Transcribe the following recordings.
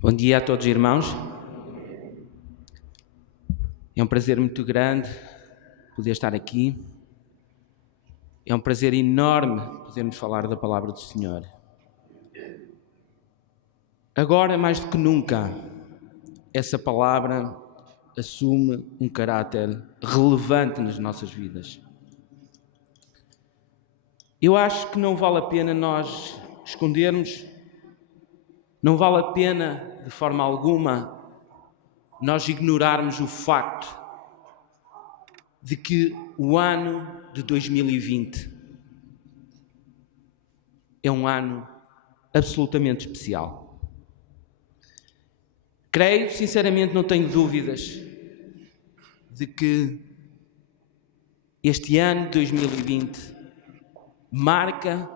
Bom dia a todos, irmãos. É um prazer muito grande poder estar aqui. É um prazer enorme podermos falar da palavra do Senhor. Agora, mais do que nunca, essa palavra assume um caráter relevante nas nossas vidas. Eu acho que não vale a pena nós escondermos, não vale a pena, de forma alguma, nós ignorarmos o facto de que o ano de 2020 é um ano absolutamente especial. Creio, sinceramente, não tenho dúvidas de que este ano de 2020 marca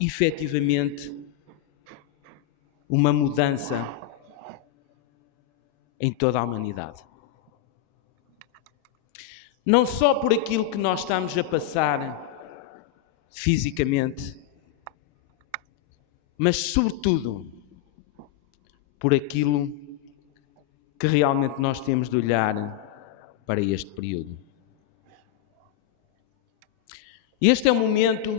efetivamente uma mudança em toda a humanidade. Não só por aquilo que nós estamos a passar fisicamente, mas sobretudo por aquilo que realmente nós temos de olhar para este período. Este é um momento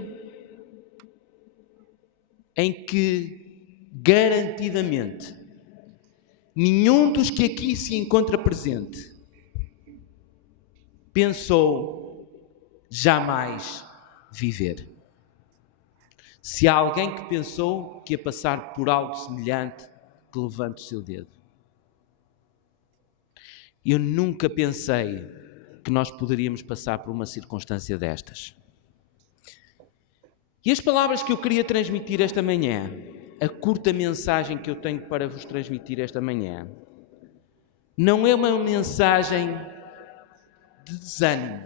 em que, garantidamente, nenhum dos que aqui se encontra presente pensou jamais viver. Se há alguém que pensou que ia passar por algo semelhante, que levante o seu dedo. Eu nunca pensei que nós poderíamos passar por uma circunstância destas. E as palavras que eu queria transmitir esta manhã, a curta mensagem que eu tenho para vos transmitir esta manhã, não é uma mensagem de desânimo,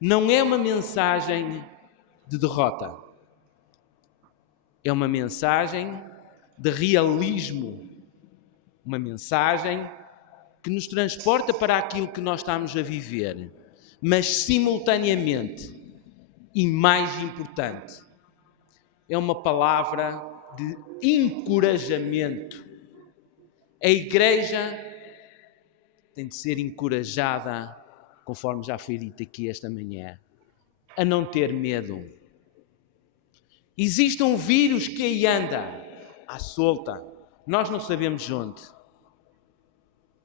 não é uma mensagem de derrota, é uma mensagem de realismo, uma mensagem que nos transporta para aquilo que nós estamos a viver, mas simultaneamente, e mais importante, é uma palavra de encorajamento. A Igreja tem de ser encorajada, conforme já foi dito aqui esta manhã, a não ter medo. Existe um vírus que aí anda, à solta, nós não sabemos onde.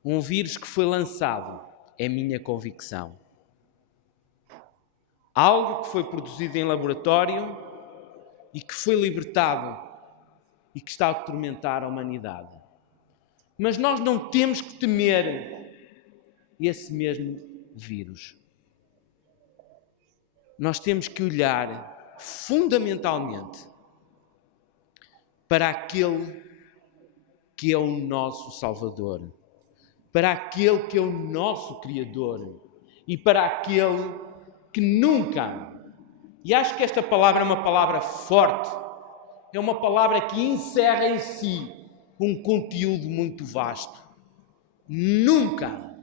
Um vírus que foi lançado, é minha convicção. Algo que foi produzido em laboratório e que foi libertado e que está a atormentar a humanidade. Mas nós não temos que temer esse mesmo vírus. Nós temos que olhar fundamentalmente para aquele que é o nosso Salvador, para aquele que é o nosso Criador e para aquele que nunca, e acho que esta palavra é uma palavra forte, é uma palavra que encerra em si um conteúdo muito vasto. Nunca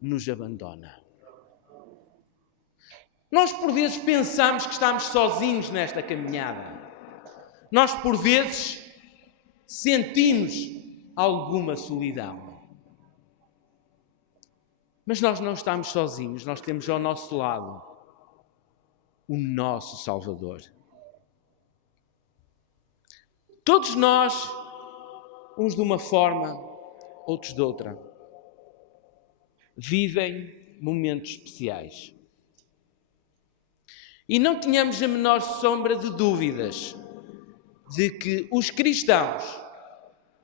nos abandona. Nós por vezes pensamos que estamos sozinhos nesta caminhada. Nós por vezes sentimos alguma solidão. Mas nós não estamos sozinhos, nós temos ao nosso lado o nosso Salvador. Todos nós, uns de uma forma, outros de outra, vivem momentos especiais. E não tenhamos a menor sombra de dúvidas de que os cristãos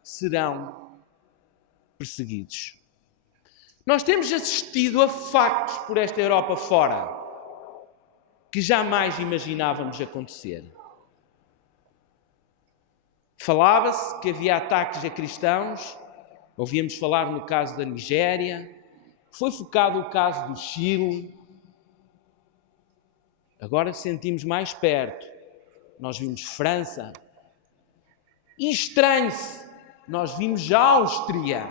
serão perseguidos. Nós temos assistido a factos por esta Europa fora que jamais imaginávamos acontecer. Falava-se que havia ataques a cristãos, ouvíamos falar no caso da Nigéria, foi focado o caso do Chile. Agora sentimos mais perto, nós vimos França. E estranhe-se, nós vimos Áustria,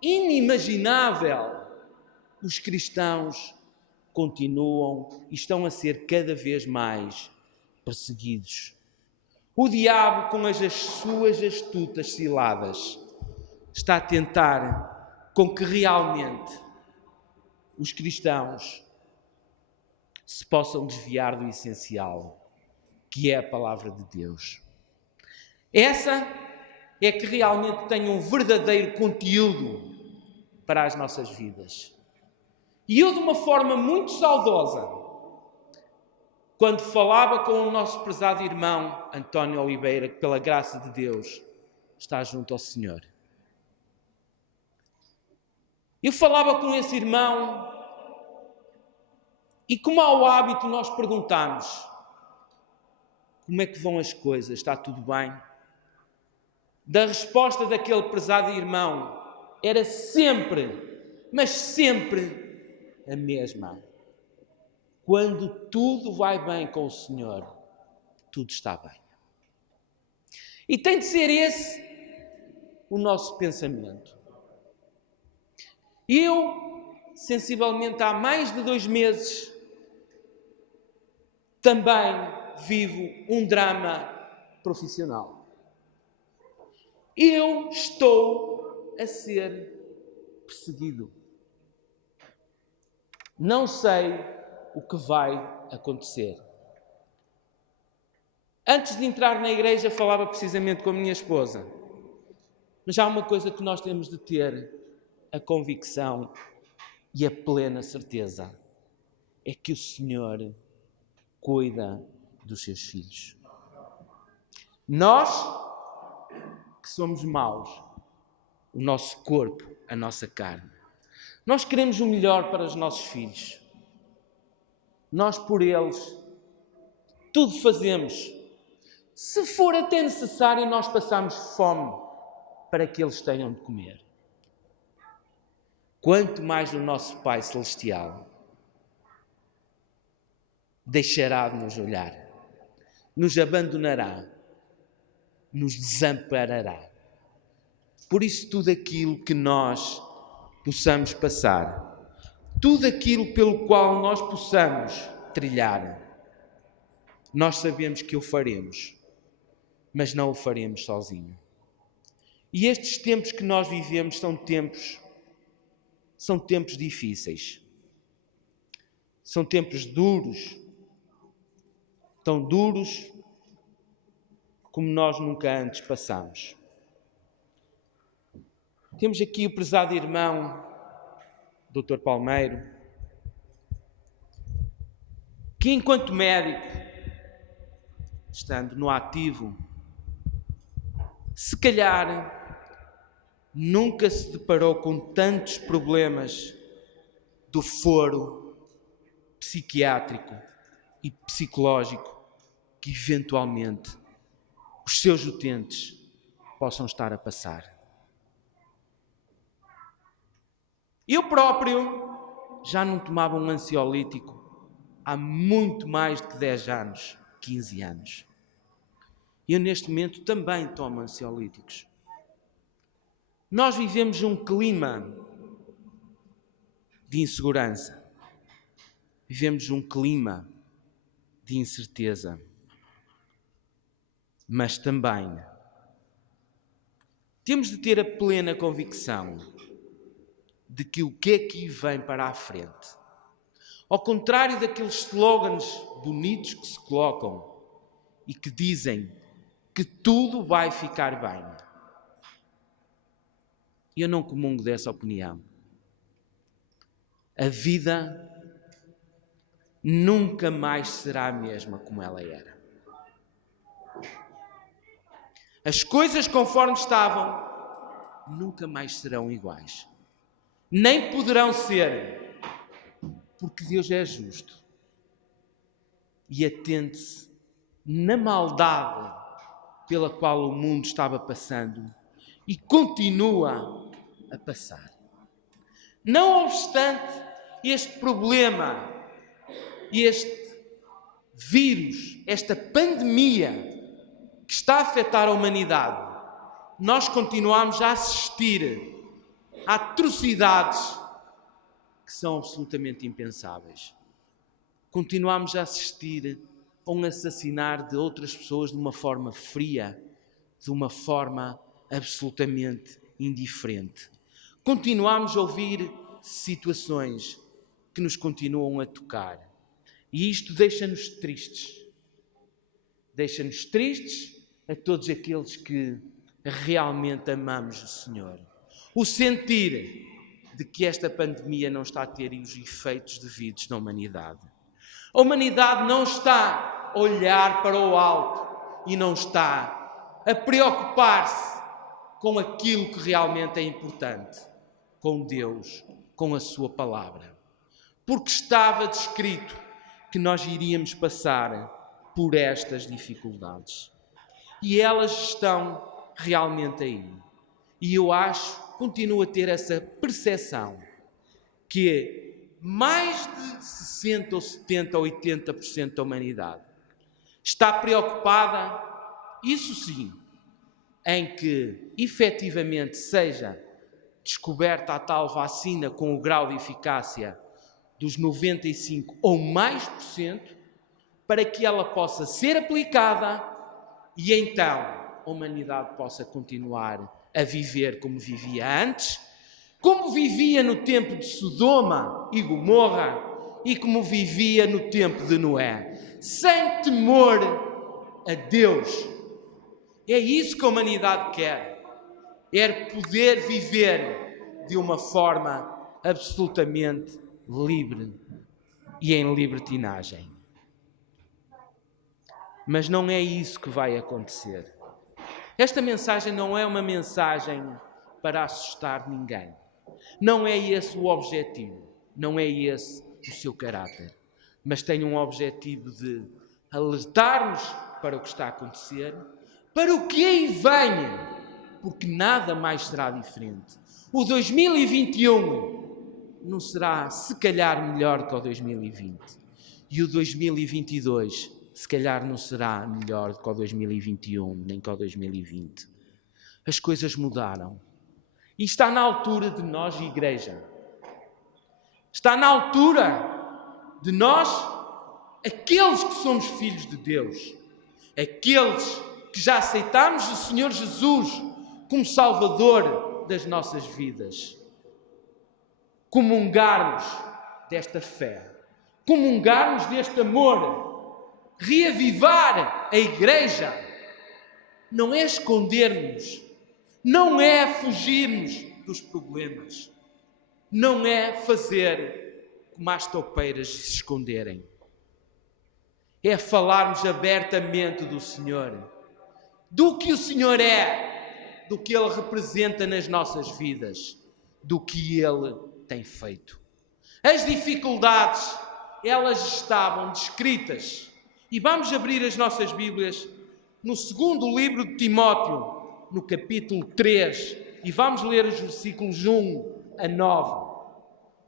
inimaginável. Os cristãos continuam e estão a ser cada vez mais perseguidos. O diabo, com as suas astutas ciladas, está a tentar com que realmente os cristãos se possam desviar do essencial, que é a palavra de Deus. Essa é que realmente tem um verdadeiro conteúdo para as nossas vidas. E eu, de uma forma muito saudosa, quando falava com o nosso prezado irmão António Oliveira, que pela graça de Deus está junto ao Senhor, eu falava com esse irmão e, como ao hábito, nós perguntámos: como é que vão as coisas? Está tudo bem? Da resposta daquele prezado irmão era sempre, mas sempre a mesma: quando tudo vai bem com o Senhor, tudo está bem. E tem de ser esse o nosso pensamento. Eu, sensivelmente há mais de 2 meses, também vivo um drama profissional. Eu estou a ser perseguido. Não sei o que vai acontecer. Antes de entrar na igreja, falava precisamente com a minha esposa. Mas há uma coisa que nós temos de ter a convicção e a plena certeza: é que o Senhor cuida dos seus filhos. Nós, que somos maus, o nosso corpo, a nossa carne, nós queremos o melhor para os nossos filhos. Nós, por eles, tudo fazemos. Se for até necessário, nós passamos fome para que eles tenham de comer. Quanto mais o nosso Pai Celestial deixará de nos olhar, nos abandonará, nos desamparará. Por isso, tudo aquilo que nós possamos passar, tudo aquilo pelo qual nós possamos trilhar, nós sabemos que o faremos, mas não o faremos sozinho. E estes tempos que nós vivemos são tempos difíceis. São tempos duros, tão duros como nós nunca antes passamos. Temos aqui o prezado irmão, Dr. Palmeiro, que enquanto médico, estando no ativo, se calhar nunca se deparou com tantos problemas do foro psiquiátrico e psicológico que eventualmente os seus utentes possam estar a passar. Eu próprio já não tomava um ansiolítico há muito mais de 10 anos, 15 anos. Eu neste momento também tomo ansiolíticos. Nós vivemos um clima de insegurança. Vivemos um clima de incerteza. Mas também temos de ter a plena convicção de que o que aqui vem para a frente, ao contrário daqueles slogans bonitos que se colocam e que dizem que tudo vai ficar bem, eu não comungo dessa opinião. A vida nunca mais será a mesma como ela era. As coisas conforme estavam nunca mais serão iguais. Nem poderão ser, porque Deus é justo e atende-se na maldade pela qual o mundo estava passando e continua a passar. Não obstante este problema, este vírus, esta pandemia que está a afetar a humanidade, nós continuamos a assistir a atrocidades que são absolutamente impensáveis. Continuamos a assistir ou assassinar de outras pessoas de uma forma fria, de uma forma absolutamente indiferente. Continuamos a ouvir situações que nos continuam a tocar. E isto deixa-nos tristes. Deixa-nos tristes a todos aqueles que realmente amamos o Senhor. O sentir de que esta pandemia não está a ter os efeitos devidos na humanidade. A humanidade não está a olhar para o alto e não está a preocupar-se com aquilo que realmente é importante, com Deus, com a sua palavra. Porque estava descrito que nós iríamos passar por estas dificuldades. E elas estão realmente aí. E eu continuo a ter essa percepção que mais de 60% ou 70% ou 80% da humanidade está preocupada, isso sim, em que efetivamente seja descoberta a tal vacina com o grau de eficácia dos 95% ou mais por cento, para que ela possa ser aplicada e então a humanidade possa continuar a viver como vivia antes, como vivia no tempo de Sodoma e Gomorra e como vivia no tempo de Noé, sem temor a Deus. É isso que a humanidade quer, é poder viver de uma forma absolutamente livre e em libertinagem. Mas não é isso que vai acontecer. Esta mensagem não é uma mensagem para assustar ninguém. Não é esse o objetivo. Não é esse o seu caráter. Mas tem um objetivo de alertar-nos para o que está a acontecer, para o que aí venha, porque nada mais será diferente. O 2021 não será, se calhar, melhor que o 2020. E o 2022 se calhar não será melhor que o 2021, nem que o 2020. As coisas mudaram. E está na altura de nós, igreja. Está na altura de nós, aqueles que somos filhos de Deus, aqueles que já aceitamos o Senhor Jesus como Salvador das nossas vidas, comungarmos desta fé, comungarmos deste amor, reavivar a igreja. Não é escondermos, não é fugirmos dos problemas, não é fazer como as toupeiras se esconderem. É falarmos abertamente do Senhor, do que o Senhor é, do que Ele representa nas nossas vidas, do que Ele tem feito. As dificuldades, elas estavam descritas. E vamos abrir as nossas Bíblias no segundo livro de Timóteo, no capítulo 3, e vamos ler os versículos 1 a 9.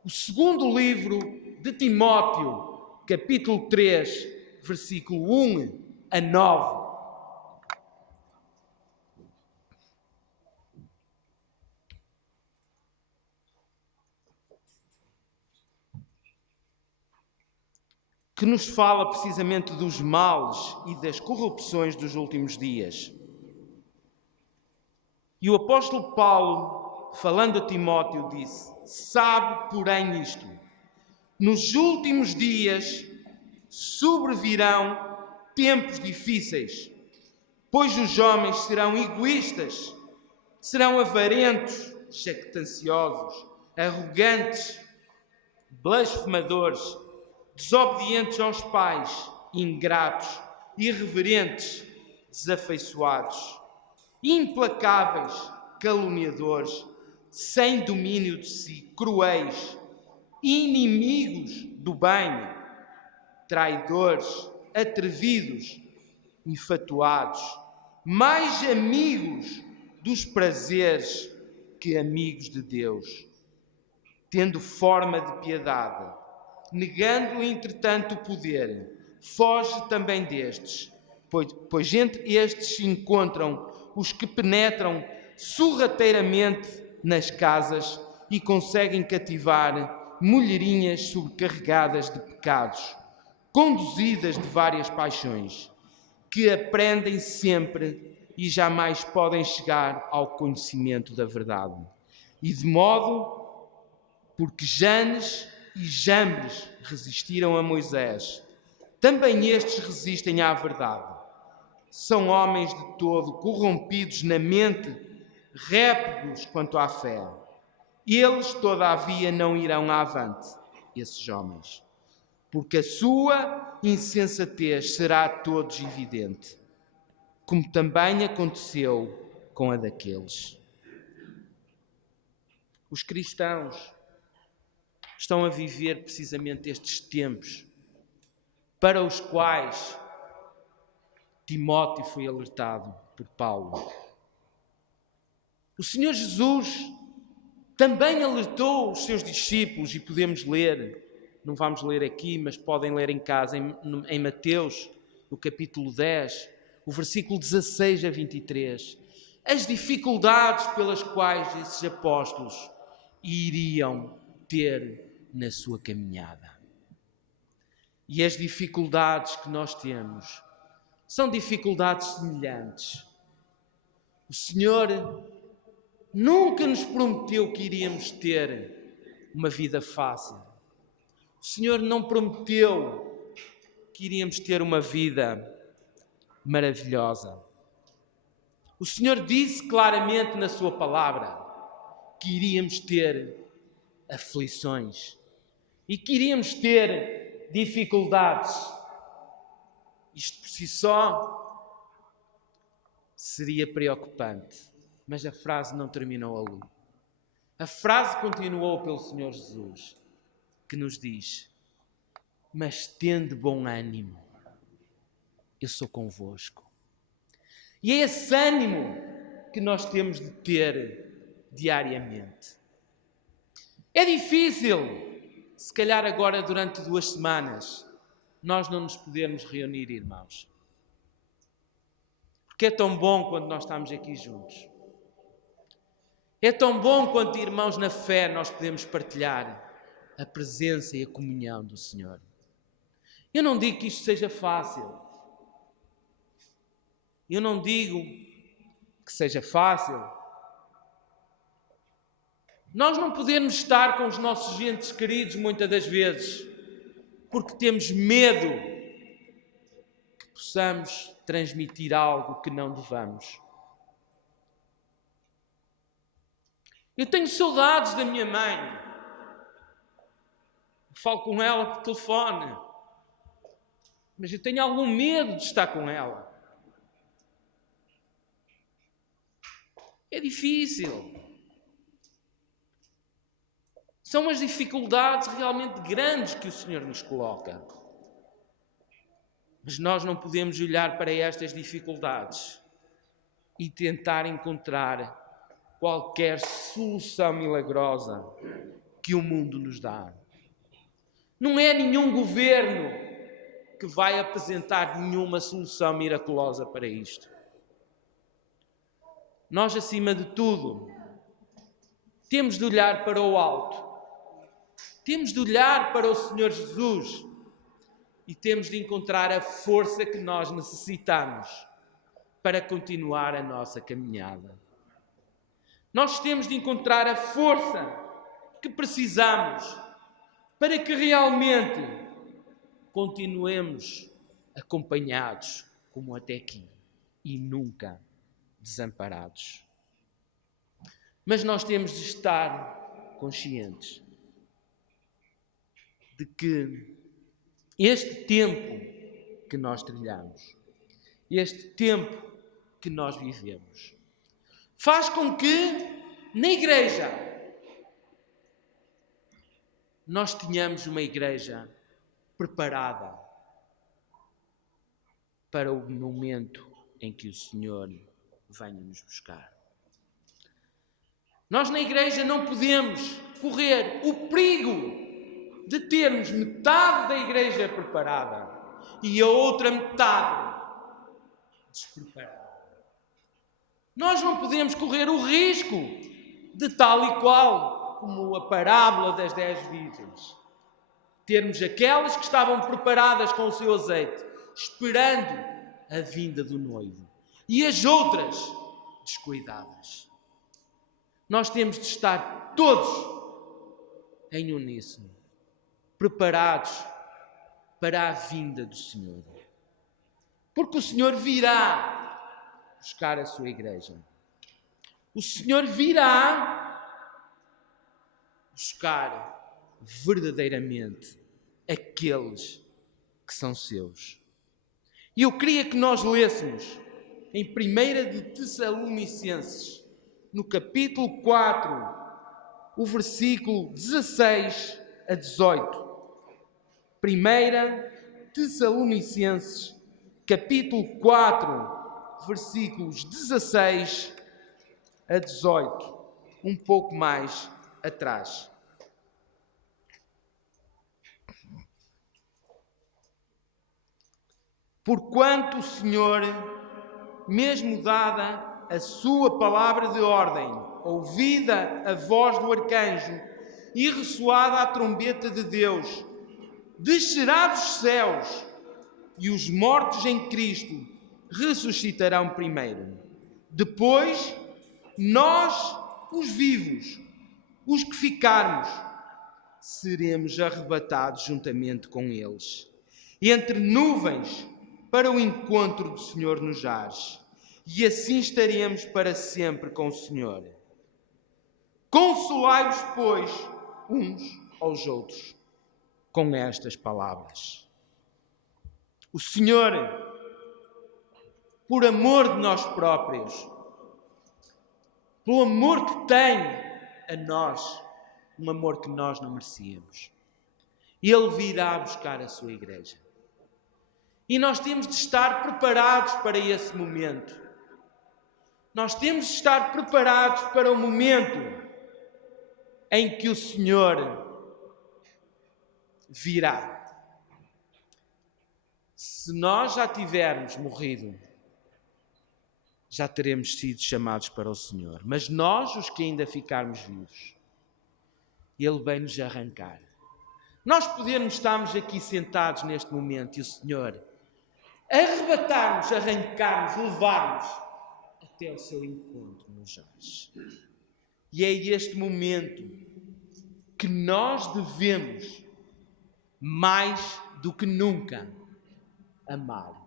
O segundo livro de Timóteo, capítulo 3, versículo 1 a 9. Que nos fala precisamente dos males e das corrupções dos últimos dias. E o apóstolo Paulo, falando a Timóteo, disse: sabe, porém, isto, nos últimos dias sobrevirão tempos difíceis, pois os homens serão egoístas, serão avarentos, jactanciosos, arrogantes, blasfemadores, desobedientes aos pais, ingratos, irreverentes, desafeiçoados, implacáveis, caluniadores, sem domínio de si, cruéis, inimigos do bem, traidores, atrevidos, infatuados, mais amigos dos prazeres que amigos de Deus, tendo forma de piedade, negando, entretanto, o poder, foge também destes, pois entre estes se encontram os que penetram sorrateiramente nas casas e conseguem cativar mulherinhas sobrecarregadas de pecados, conduzidas de várias paixões, que aprendem sempre e jamais podem chegar ao conhecimento da verdade. E de modo, porque Janes e Jambres resistiram a Moisés, também estes resistem à verdade. São homens de todo corrompidos na mente, réprobos quanto à fé. Eles, todavia, não irão avante, esses homens, porque a sua insensatez será a todos evidente, como também aconteceu com a daqueles. Os cristãos estão a viver precisamente estes tempos para os quais Timóteo foi alertado por Paulo. O Senhor Jesus também alertou os seus discípulos, e podemos ler, não vamos ler aqui, mas podem ler em casa, em Mateus, no capítulo 10, o versículo 16 a 23, as dificuldades pelas quais esses apóstolos iriam ter na sua caminhada. E as dificuldades que nós temos são dificuldades semelhantes. O Senhor nunca nos prometeu que iríamos ter uma vida fácil. O Senhor não prometeu que iríamos ter uma vida maravilhosa. O Senhor disse claramente na sua palavra que iríamos ter aflições e que iríamos ter dificuldades. Isto por si só seria preocupante. Mas a frase não terminou ali. A frase continuou pelo Senhor Jesus, que nos diz: mas tende bom ânimo, eu sou convosco. E é esse ânimo que nós temos de ter diariamente. É difícil, se calhar agora durante 2 semanas, nós não nos podermos reunir, irmãos. Porque é tão bom quando nós estamos aqui juntos. É tão bom quando, irmãos, na fé nós podemos partilhar a presença e a comunhão do Senhor. Eu não digo que isto seja fácil. Eu não digo que seja fácil. Nós não podemos estar com os nossos entes queridos muitas das vezes, porque temos medo que possamos transmitir algo que não devamos. Eu tenho saudades da minha mãe. Falo com ela por telefone. Mas eu tenho algum medo de estar com ela. É difícil. São as dificuldades realmente grandes que o Senhor nos coloca. Mas nós não podemos olhar para estas dificuldades e tentar encontrar qualquer solução milagrosa que o mundo nos dá. Não é nenhum governo que vai apresentar nenhuma solução miraculosa para isto. Nós, acima de tudo, temos de olhar para o alto. Temos de olhar para o Senhor Jesus e temos de encontrar a força que nós necessitamos para continuar a nossa caminhada. Nós temos de encontrar a força que precisamos para que realmente continuemos acompanhados como até aqui e nunca desamparados. Mas nós temos de estar conscientes de que este tempo que nós trilhamos, este tempo que nós vivemos, faz com que, na igreja, nós tenhamos uma igreja preparada para o momento em que o Senhor venha nos buscar. Nós na igreja não podemos correr o perigo de termos metade da igreja preparada e a outra metade despreparada. Nós não podemos correr o risco de tal e qual como a parábola das 10 virgens. termos aquelas que estavam preparadas com o seu azeite, esperando a vinda do noivo, e as outras descuidadas. Nós temos de estar todos em uníssono, preparados para a vinda do Senhor. Porque o Senhor virá buscar a sua igreja. O Senhor virá buscar verdadeiramente aqueles que são seus. E eu queria que nós lêssemos em 1 de Tessalonicenses, no capítulo 4, o versículo 16 a 18. 1 Tessalonicenses, capítulo 4, versículos 16 a 18. Um pouco mais atrás. Porquanto o Senhor, mesmo dada a sua palavra de ordem, ouvida a voz do arcanjo e ressoada a trombeta de Deus, descerá dos céus, e os mortos em Cristo ressuscitarão primeiro. Depois, nós, os vivos, os que ficarmos, seremos arrebatados juntamente com eles, entre nuvens, para o encontro do Senhor nos ares, e assim estaremos para sempre com o Senhor. Consolai-vos, pois, uns aos outros, com estas palavras. O Senhor, por amor de nós próprios, pelo amor que tem a nós, um amor que nós não merecíamos, Ele virá buscar a sua igreja. E nós temos de estar preparados para esse momento. Nós temos de estar preparados para o momento em que o Senhor virá. Se nós já tivermos morrido, já teremos sido chamados para o Senhor. Mas nós, os que ainda ficarmos vivos, Ele vem nos arrancar. Nós podemos estarmos aqui sentados neste momento e o Senhor arrebatar-nos, arrancar-nos, levar-nos até ao seu encontro nos ares. E é este momento que nós devemos, mais do que nunca, amar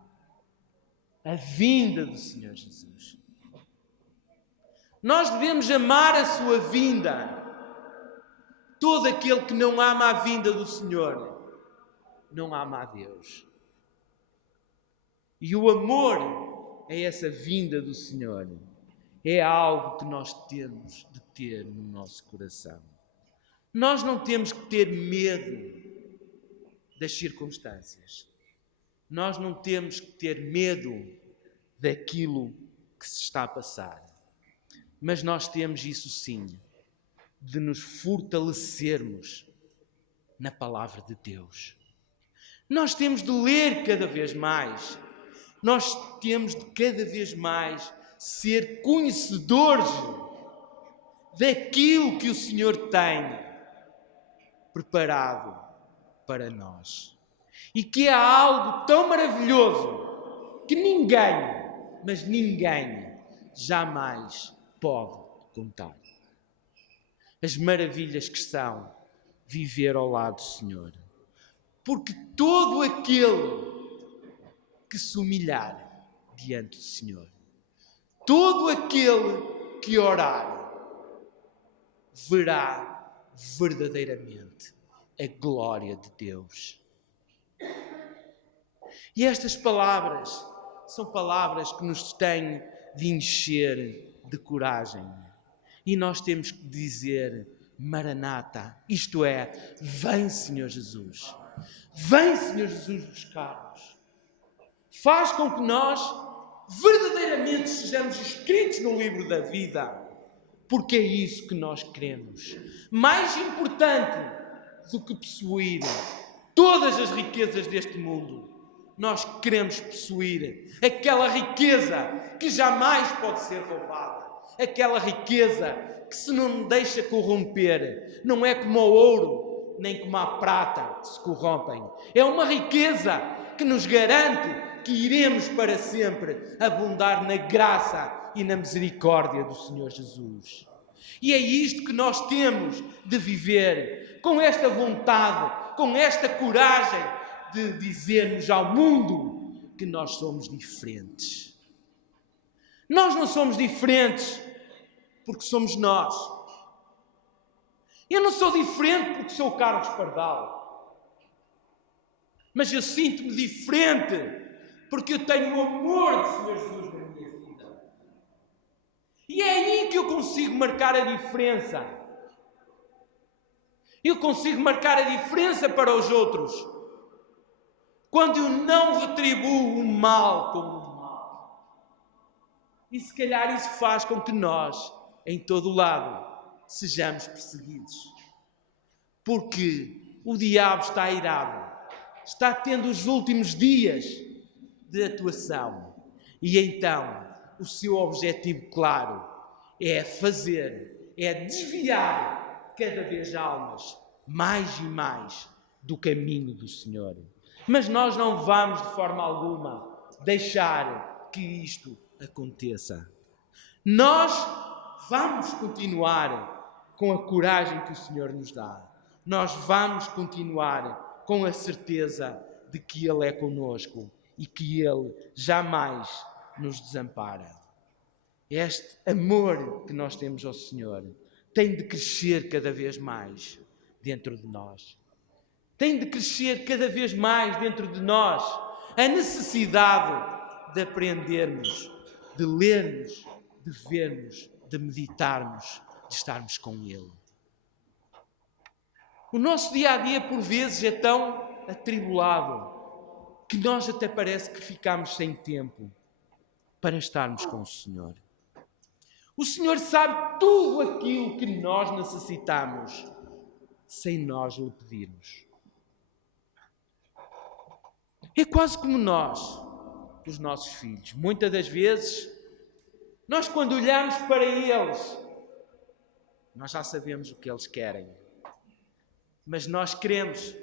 a vinda do Senhor Jesus. Nós devemos amar a sua vinda. Todo aquele que não ama a vinda do Senhor, não ama a Deus. E o amor a essa vinda do Senhor é algo que nós temos de ter no nosso coração. Nós não temos que ter medo das circunstâncias. Nós não temos que ter medo daquilo que se está a passar. Mas nós temos isso sim, de nos fortalecermos na palavra de Deus. Nós temos de ler cada vez mais. Nós temos de cada vez mais ser conhecedores daquilo que o Senhor tem preparado para nós. E que é algo tão maravilhoso que ninguém, mas ninguém, jamais pode contar. As maravilhas que são viver ao lado do Senhor. Porque todo aquele que se humilhar diante do Senhor, todo aquele que orar, verá verdadeiramente a glória de Deus. E estas palavras são palavras que nos têm de encher de coragem. E nós temos que dizer, Maranata, isto é, vem Senhor Jesus. Vem Senhor Jesus buscar-nos. Faz com que nós verdadeiramente sejamos escritos no livro da vida, porque é isso que nós queremos. Mais importante do que possuir todas as riquezas deste mundo, nós queremos possuir aquela riqueza que jamais pode ser roubada, aquela riqueza que se não deixa corromper, não é como o ouro nem como a prata que se corrompem. É uma riqueza que nos garante que iremos para sempre abundar na graça e na misericórdia do Senhor Jesus. E é isto que nós temos de viver, com esta vontade, com esta coragem de dizermos ao mundo que nós somos diferentes. Nós não somos diferentes porque somos nós. Eu não sou diferente porque sou o Carlos Pardal. Mas eu sinto-me diferente porque eu tenho o amor do Senhor Jesus na minha vida. E é aí que eu consigo marcar a diferença. Eu consigo marcar a diferença para os outros. Quando eu não retribuo o mal com o mal. E se calhar isso faz com que nós, em todo o lado, sejamos perseguidos. Porque o diabo está irado. Está tendo os últimos dias de atuação. E então, o seu objetivo claro é fazer, é desviar cada vez almas mais e mais do caminho do Senhor. Mas nós não vamos de forma alguma deixar que isto aconteça. Nós vamos continuar com a coragem que o Senhor nos dá. Nós vamos continuar com a certeza de que Ele é conosco e que Ele jamais nos desampara. Este amor que nós temos ao Senhor tem de crescer cada vez mais dentro de nós. Tem de crescer cada vez mais dentro de nós a necessidade de aprendermos, de lermos, de vermos, de meditarmos, de estarmos com Ele. O nosso dia-a-dia, por vezes, é tão atribulado que nós até parece que ficamos sem tempo para estarmos com o Senhor. O Senhor sabe tudo aquilo que nós necessitamos sem nós lhe pedirmos. É quase como nós, os nossos filhos. Muitas das vezes, nós quando olhamos para eles, nós já sabemos o que eles querem. Mas nós queremos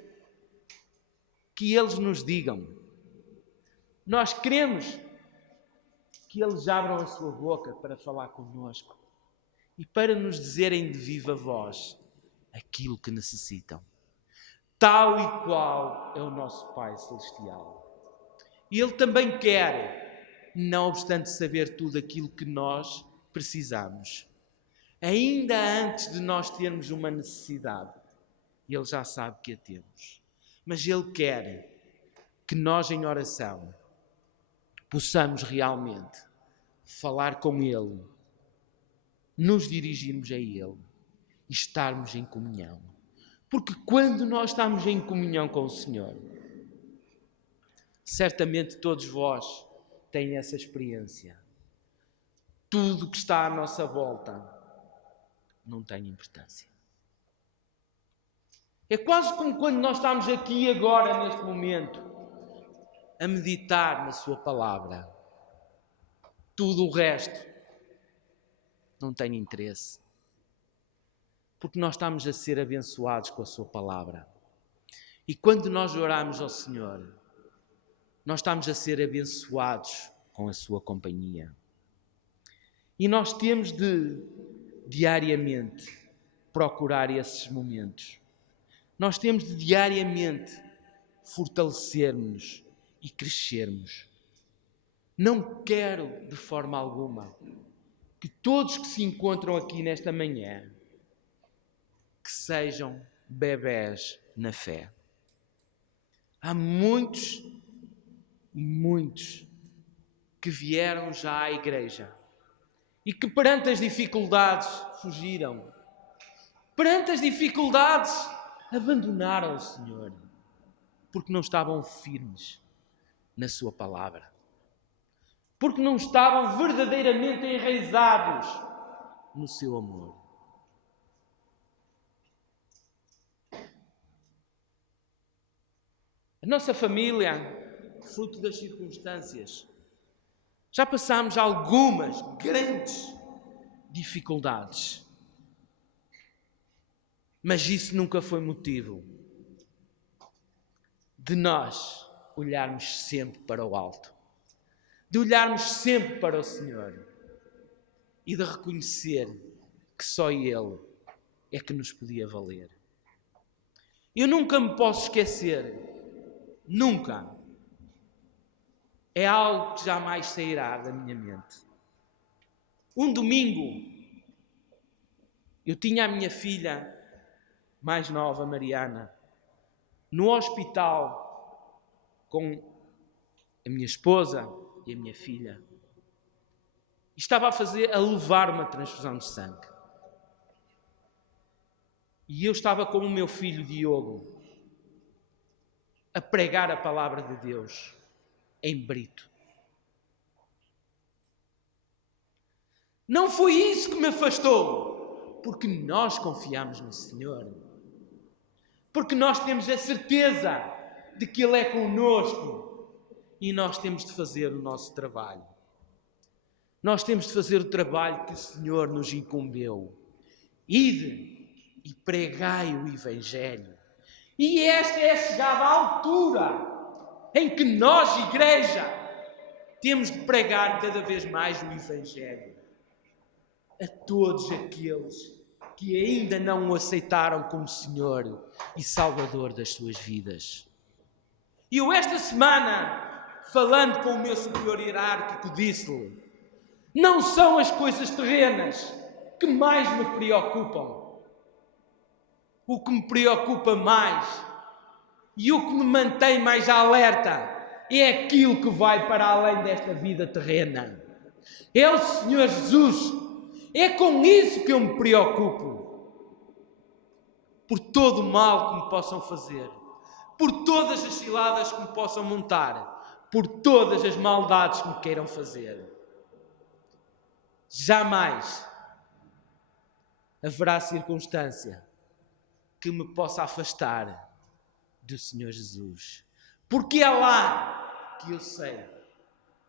que eles nos digam. Nós queremos que eles abram a sua boca para falar connosco e para nos dizerem de viva voz aquilo que necessitam. Tal e qual é o nosso Pai Celestial. E Ele também quer, não obstante saber tudo aquilo que nós precisamos, ainda antes de nós termos uma necessidade, Ele já sabe que a temos. Mas Ele quer que nós, em oração, possamos realmente falar com Ele, nos dirigirmos a Ele e estarmos em comunhão. Porque quando nós estamos em comunhão com o Senhor, certamente todos vós têm essa experiência. Tudo que está à nossa volta não tem importância. É quase como quando nós estamos aqui agora, neste momento, a meditar na sua palavra. Tudo o resto não tem interesse. Porque nós estamos a ser abençoados com a sua palavra. E quando nós oramos ao Senhor, nós estamos a ser abençoados com a sua companhia. E nós temos de, diariamente, procurar esses momentos. Nós temos de, diariamente, fortalecermos e crescermos. Não quero, de forma alguma, que todos que se encontram aqui nesta manhã, que sejam bebés na fé. Há muitos e muitos que vieram já à igreja e que perante as dificuldades fugiram. Perante as dificuldades abandonaram o Senhor porque não estavam firmes na sua palavra. Porque não estavam verdadeiramente enraizados no seu amor. A nossa família, fruto das circunstâncias, já passámos algumas grandes dificuldades. Mas isso nunca foi motivo de nós olharmos sempre para o alto, de olharmos sempre para o Senhor e de reconhecer que só Ele é que nos podia valer. Eu nunca me posso esquecer, nunca, é algo que jamais sairá da minha mente. Um domingo, eu tinha a minha filha mais nova, Mariana, no hospital com a minha esposa e a minha filha. Estava a levar uma transfusão de sangue. E eu estava com o meu filho Diogo a pregar a palavra de Deus em Brito. Não foi isso que me afastou, porque nós confiamos no Senhor. Porque nós temos a certeza de que Ele é conosco e nós temos de fazer o nosso trabalho. Nós temos de fazer o trabalho que o Senhor nos incumbeu. Ide e pregai o Evangelho. E esta é a chegada à altura em que nós, igreja, temos de pregar cada vez mais o Evangelho a todos aqueles que ainda não o aceitaram como Senhor e Salvador das suas vidas. E eu esta semana, falando com o meu superior hierárquico, disse-lhe: não são as coisas terrenas que mais me preocupam. O que me preocupa mais e o que me mantém mais alerta é aquilo que vai para além desta vida terrena. É o Senhor Jesus. É com isso que eu me preocupo. Por todo o mal que me possam fazer, por todas as ciladas que me possam montar, por todas as maldades que me queiram fazer. Jamais haverá circunstância que me possa afastar do Senhor Jesus. Porque é lá que eu sei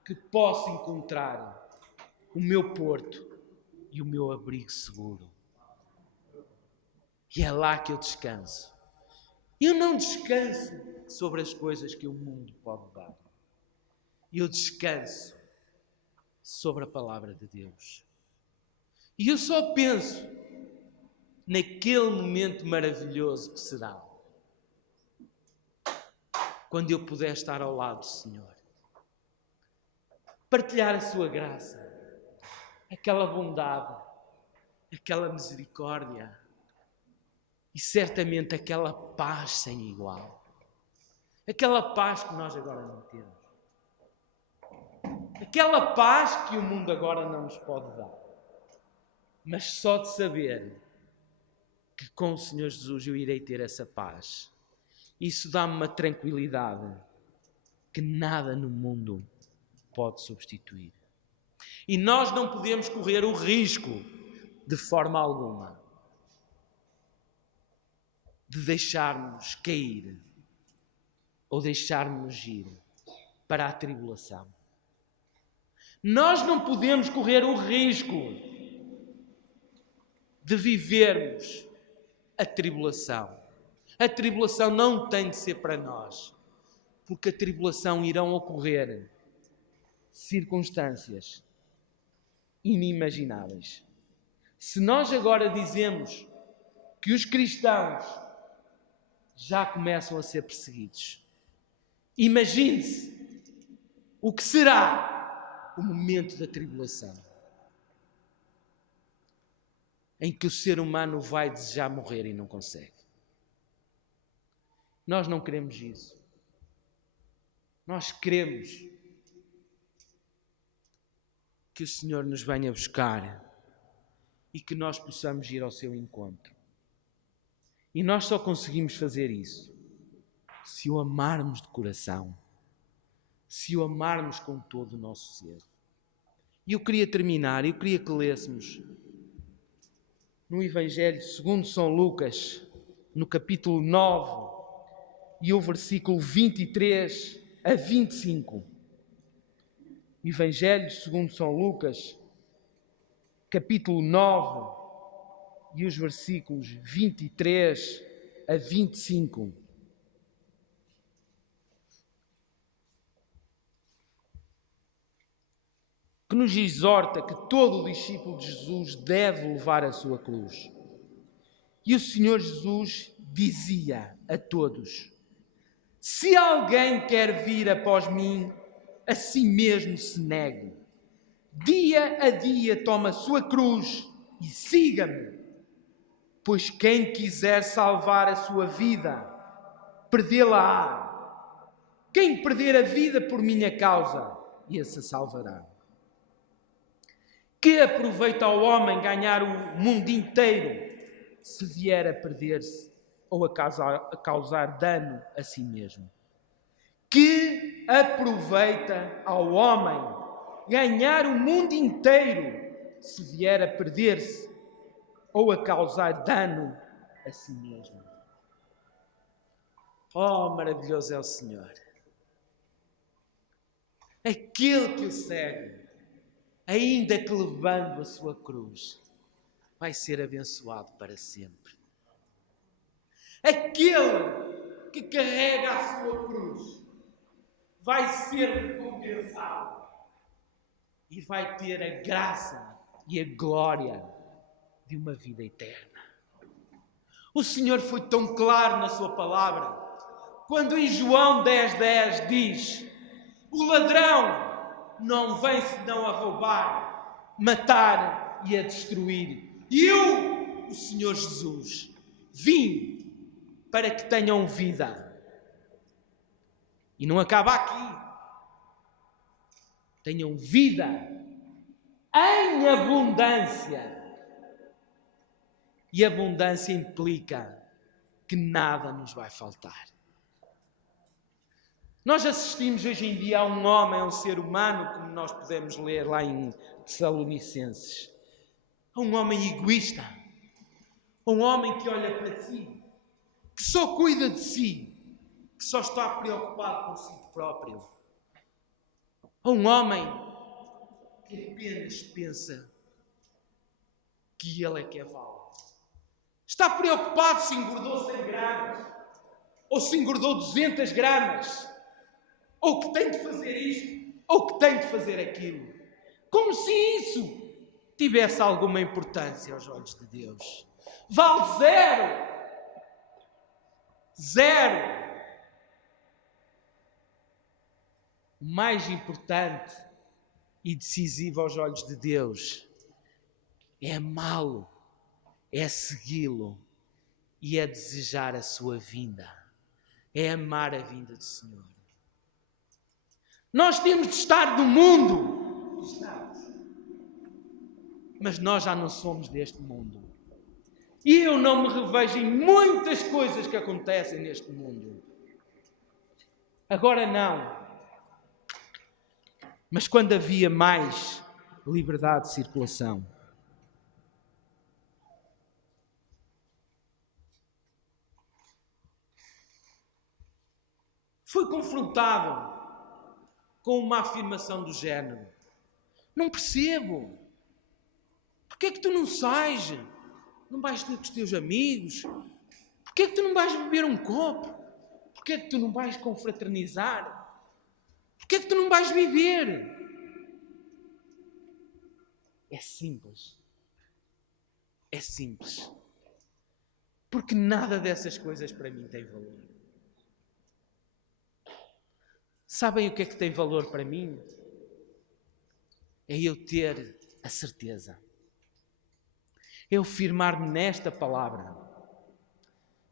que posso encontrar o meu porto e o meu abrigo seguro. E é lá que eu descanso. Eu não descanso sobre as coisas que o mundo pode dar. Eu descanso sobre a palavra de Deus. E eu só penso naquele momento maravilhoso que será quando eu puder estar ao lado do Senhor, partilhar a sua graça, aquela bondade, aquela misericórdia e certamente aquela paz sem igual, aquela paz que nós agora não temos, aquela paz que o mundo agora não nos pode dar, mas só de saber que com o Senhor Jesus eu irei ter essa paz. Isso dá-me uma tranquilidade que nada no mundo pode substituir. E nós não podemos correr o risco, de forma alguma, de deixarmos cair ou deixarmos ir para a tribulação. Nós não podemos correr o risco de vivermos a tribulação. A tribulação não tem de ser para nós, porque a tribulação irão ocorrer circunstâncias inimagináveis. Se nós agora dizemos que os cristãos já começam a ser perseguidos, imagine-se o que será o momento da tribulação, em que o ser humano vai desejar morrer e não consegue. Nós não queremos isso. Nós queremos que o Senhor nos venha buscar e que nós possamos ir ao seu encontro. E nós só conseguimos fazer isso se o amarmos de coração, se o amarmos com todo o nosso ser. E eu queria terminar, eu queria que lêssemos no Evangelho segundo São Lucas, no capítulo 9, e o versículo 23 a 25. Evangelho segundo São Lucas, capítulo 9, e os versículos 23 a 25. Que nos exorta que todo o discípulo de Jesus deve levar a sua cruz. E o Senhor Jesus dizia a todos: se alguém quer vir após mim, a si mesmo se negue. Dia a dia toma a sua cruz e siga-me. Pois quem quiser salvar a sua vida, perdê-la-á. Quem perder a vida por minha causa, esse a salvará. Que aproveita ao homem ganhar o mundo inteiro, se vier a perder-se ou a causar dano a si mesmo? Que aproveita ao homem ganhar o mundo inteiro, se vier a perder-se ou a causar dano a si mesmo? Oh, maravilhoso é o Senhor! Aquele que o segue, ainda que levando a sua cruz, vai ser abençoado para sempre. Aquele que carrega a sua cruz vai ser recompensado e vai ter a graça e a glória de uma vida eterna. O Senhor foi tão claro na sua palavra, quando em João 10:10 diz: o ladrão não vem senão a roubar, matar e a destruir. E eu, o Senhor Jesus, vim para que tenham vida. E não acaba aqui. Tenham vida em abundância. E abundância implica que nada nos vai faltar. Nós assistimos hoje em dia a um homem, a um ser humano, como nós podemos ler lá em Tessalonicenses, a um homem egoísta, a um homem que olha para si, que só cuida de si, que só está preocupado consigo próprio, a um homem que apenas pensa que ele é que é válido. Está preocupado se engordou 100 gramas, ou se engordou 200 gramas, ou que tem de fazer isto, ou que tem de fazer aquilo. Como se isso tivesse alguma importância aos olhos de Deus. Vale zero. Zero. O mais importante e decisivo aos olhos de Deus é amá-lo, é segui-lo e é desejar a sua vinda. É amar a vinda do Senhor. Nós temos de estar no mundo. Estamos. Mas nós já não somos deste mundo. E eu não me revejo em muitas coisas que acontecem neste mundo. Agora não. Mas quando havia mais liberdade de circulação. Fui confrontado com uma afirmação do género: não percebo. Porquê é que tu não sais? Não vais ter com os teus amigos? Porquê é que tu não vais beber um copo? Porquê é que tu não vais confraternizar? Porquê é que tu não vais viver? É simples. É simples. Porque nada dessas coisas para mim tem valor. Sabem o que é que tem valor para mim? É eu ter a certeza. É eu firmar-me nesta palavra.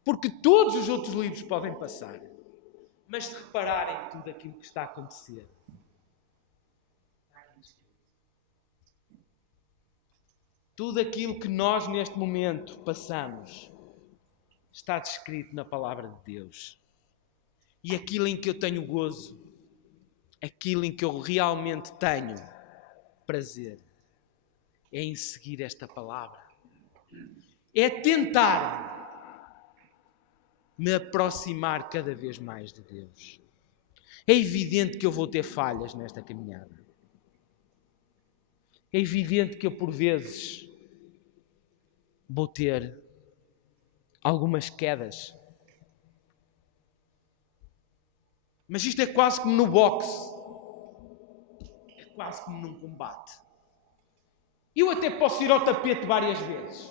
Porque todos os outros livros podem passar. Mas se repararem tudo aquilo que está a acontecer, tudo aquilo que nós neste momento passamos, está descrito na palavra de Deus. E aquilo em que eu tenho gozo, aquilo em que eu realmente tenho prazer, é em seguir esta palavra. É tentar me aproximar cada vez mais de Deus. É evidente que eu vou ter falhas nesta caminhada. É evidente que eu, por vezes, vou ter algumas quedas. Mas isto é quase como no boxe. É quase como num combate. Eu até posso ir ao tapete várias vezes.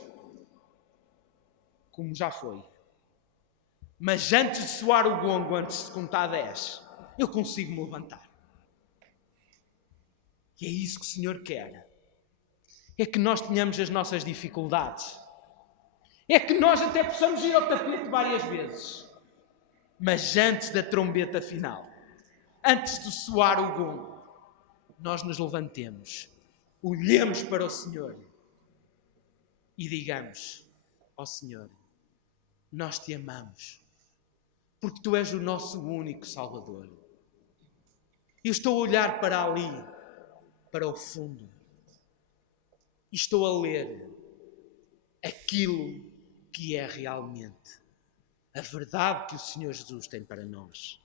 Como já foi. Mas antes de soar o gongo, antes de contar 10, eu consigo me levantar. E é isso que o Senhor quer. É que nós tenhamos as nossas dificuldades. É que nós até possamos ir ao tapete várias vezes. Mas antes da trombeta final, antes de soar o gongo, nós nos levantemos, olhemos para o Senhor e digamos: ó Senhor, nós te amamos, porque Tu és o nosso único Salvador. Eu estou a olhar para ali, para o fundo, e estou a ler aquilo que é realmente a verdade que o Senhor Jesus tem para nós.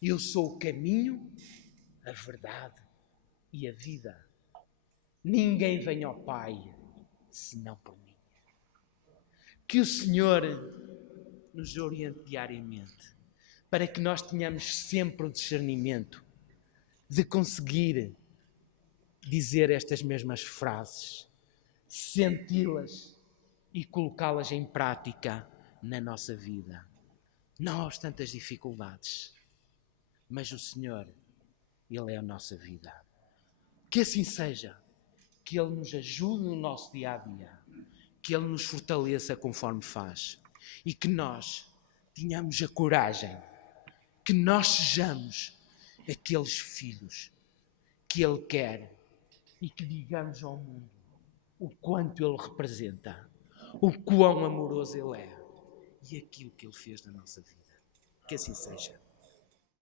Eu sou o caminho, a verdade e a vida. Ninguém vem ao Pai senão por mim. Que o Senhor nos oriente diariamente para que nós tenhamos sempre o discernimento de conseguir dizer estas mesmas frases, senti-las e colocá-las em prática na nossa vida. Nós tantas dificuldades, mas o Senhor, Ele é a nossa vida. Que assim seja, que Ele nos ajude no nosso dia-a-dia, que Ele nos fortaleça conforme faz e que nós tenhamos a coragem, que nós sejamos aqueles filhos que Ele quer e que digamos ao mundo o quanto Ele representa, o quão amoroso Ele é e aquilo que Ele fez na nossa vida. Que assim seja.